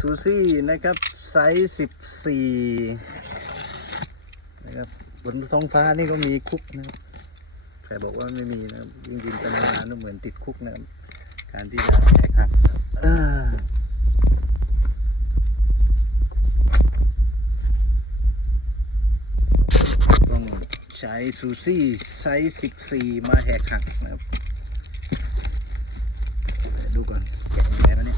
ซูซี่นะครับไซส์สิบสี่นะครับบนท้องฟ้านี่ก็มีคุกนะครับใครบอกว่าไม่มีนะครับยิ่งยินตนานุเหมือนติดคุกนะครับการที่จะแหกหักนะครับอ่าต้องใช้ซูซี่ไซส์สิบสี่มาแหกหักนะครับดูก่อนแกะยังไงวะเ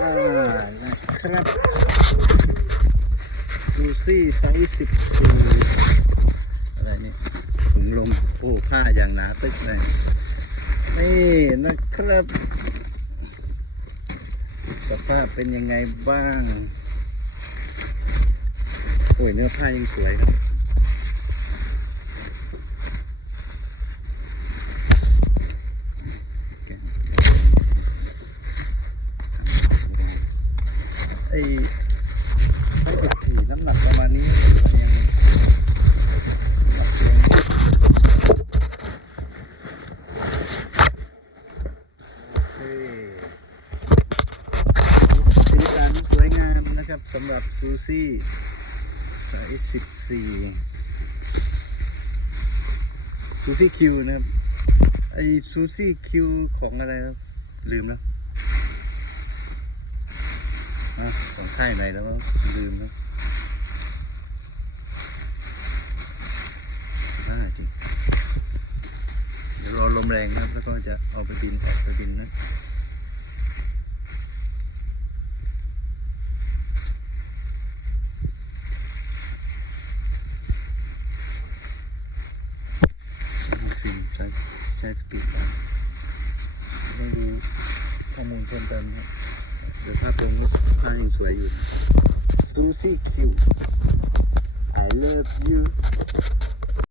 นี่านะครับซูซี่ไซส์สิบสี่อะไรนี่ถุงลมโอ้ผ้าอย่างหนาตึกเลยนี่นะครับ สภาพเป็นยังไงบ้าง โอ้ยเนื้อผ้ายังสวยครับ ไอ้ไอ้สิบสี่น้ำหนักประมาณนี้ยังหนักเกินโอเคสีสันสวยงามนะครับสำหรับซูซี่ไซส์สิบสี่ซูซี่คิวนะครับ ไอซูซี่คิวของอะไรนะลืมแล้ว ของค่ายไหนแล้วก็ลืมแล้วน่าจริงเดี๋ยวรอลมแรงนะครับ แล้วก็จะเอาไปบินออกไปบินนะใช้ใช้สปีดนะต้องดูข้อมูลเพิ่มเติมนะครับ เดี๋ยวภาพตรงนี้ภาพยังสวยอยู่ซูซี่คิว I love you